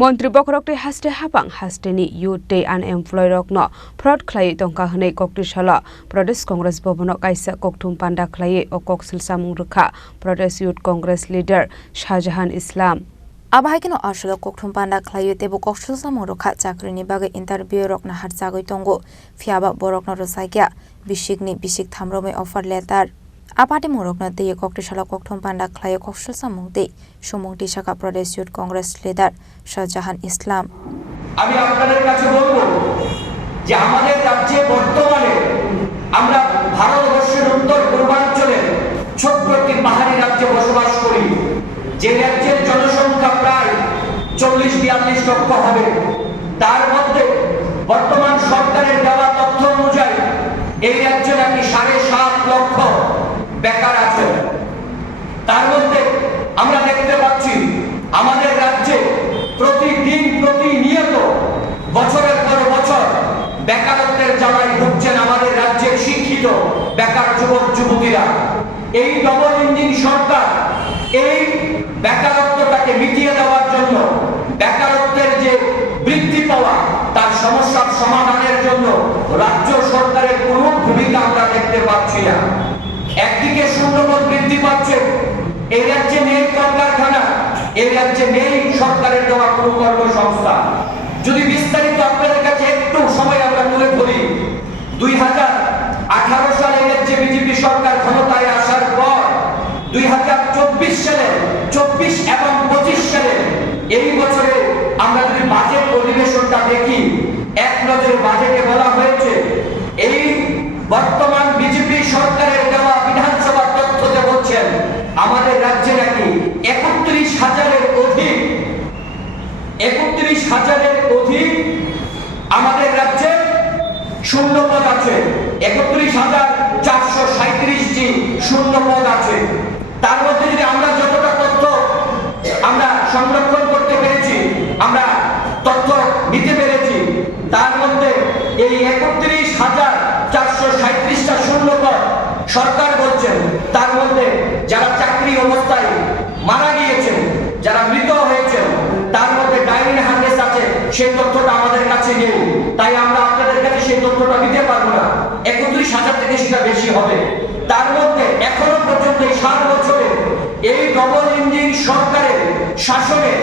মন্ত্রী বকরকটি হাস্তে হাবাং হাস্তেনি youth day unemploy রকনো fraud খ্লাই টংকা হनै ককটিশালা প্রদেশ কংগ্রেস ভবনক কাইসা ককথুম পান্ডা খ্লাই ও ককসিল সামুং রুখা প্রদেশ youth Congress leader Shahjahan ইসলাম আবাহাইকেনো আসলে ককথুম পান্ডা খ্লাই তেবো ককসিল সামুং রুখা চাকরিনি বাগে ইন্টারভিউ রকনা হারজাগৈ তঙ্গো ফিয়াবা বরকনো রসাইকিয়া বিশিক থামরমে অফার লেটার আপাটি মোরকনা দিয়ে ককটিশালা ককথুম পান্ডা খ্লাই ককসিল সামুং দে সুমুংটি শাখা প্রদেশ ইউথ কংগ্রেস লিডার শাহজাহান ইসলাম আমি আপনাদের কাছে বলবো যে আমাদের রাজ্যে বর্তমানে আমরা ভারতবর্ষের উত্তর পূর্বাঞ্চলে ছোট্ট একটি পাহাড়ি রাজ্যে বসবাস করি, যে রাজ্যের জনসংখ্যা প্রায় 40-42 লক্ষ হবে। তার মধ্যে বর্তমান সরকারের দেওয়া তথ্য অনুযায়ী এই রাজ্যে নাকি 7.5 লক্ষ বেকার আছে। তার মধ্যে আমরা দেখতে পাচ্ছি আমাদের রাজ্যে প্রতিনিয়ত বছরের পর বছর বেকারত্বের জ্বালায় ভুগছেন আমাদের রাজ্যের শিক্ষিত বেকার যুবক যুবতীরা। এই ডবল ইঞ্জিন সরকার এই বেকারত্বটাকে মিটিয়ে দেওয়ার জন্য, বেকারত্বের যে বৃদ্ধি পাওয়া তার সমস্যার সমাধানের জন্য রাজ্য সরকারের কোনো ভূমিকা আমরা দেখতে পাচ্ছি না। একদিকে শূন্যপদ বৃদ্ধি পাচ্ছে, এই রাজ্যে নেই কলকারখানা, এই রাজ্যে নেই সরকারের দেওয়া কোনো কর্মসংস্থান। যদি বিস্তারিত আপনাদের কাছে একটু সময় আমরা তুলে ধরি, 2018 সালে রাজ্যে বিজেপি সরকার ক্ষমতায় আসার পর 2024 সালে 24 এবং 25 সালে এই বছরে আমরা যদি বাজেট অধিবেশনটা দেখি, এক নজরে বাজেটে বলা হয়েছে এই বর্তমান বিজেপি সরকারের দেওয়া বিধানসভা তথ্যতে বলছেন আমাদের রাজ্যে নাকি 31,000-এর অধিক আমাদের রাজ্যে শূন্যপদ আছে। 31,437টি শূন্যপদ আছে। তার মধ্যে যদি আমরা যতটা তথ্য আমরা সংরক্ষণ করতে পেরেছি, আমরা তথ্য নিতে পেরেছি, তার মধ্যে এই 31,437টা শূন্যপদ সরকার বলছেন তার মধ্যে যারা চাকরি অবস্থায় মারা গিয়েছেন, যারা মৃত হয়েছেন, তার মধ্যে ডাইনিং হার্নেস আছে, সেই তথ্যটা আমাদের কাছে নেই। তাই আমরা আপনাদের কাছে সেই তথ্যটা দিতে পারবো না। 31,000 থেকে সেটা বেশি হবে। তার মধ্যে এখনো পর্যন্ত 7 বছরে এই ডবল ইঞ্জিন সরকারের শাসনে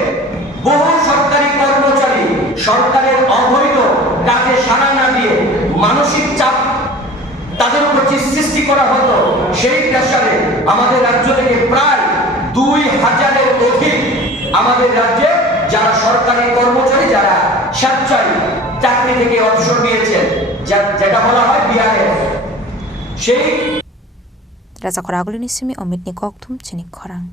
বহু সরকারি কর্মচারী সরকারের অবৈধ কাজে সাড়া না দিয়ে মানসিক চাপ তাদের উপর সৃষ্টি করা হতো, সেই প্রেসারে আমাদের রাজ্য থেকে প্রায় 2,000-এর অধিক আমাদের রাজ্যে যারা সরকারি কর্মচারী, যারা স্বেচ্ছায় চাকরি থেকে অবসর নিয়েছেন, যেটা বলা হয় বিআরএফ, সেই রাজা খরাগুলি নিসিমি অমিত নি ককথুম চিনি খরাং।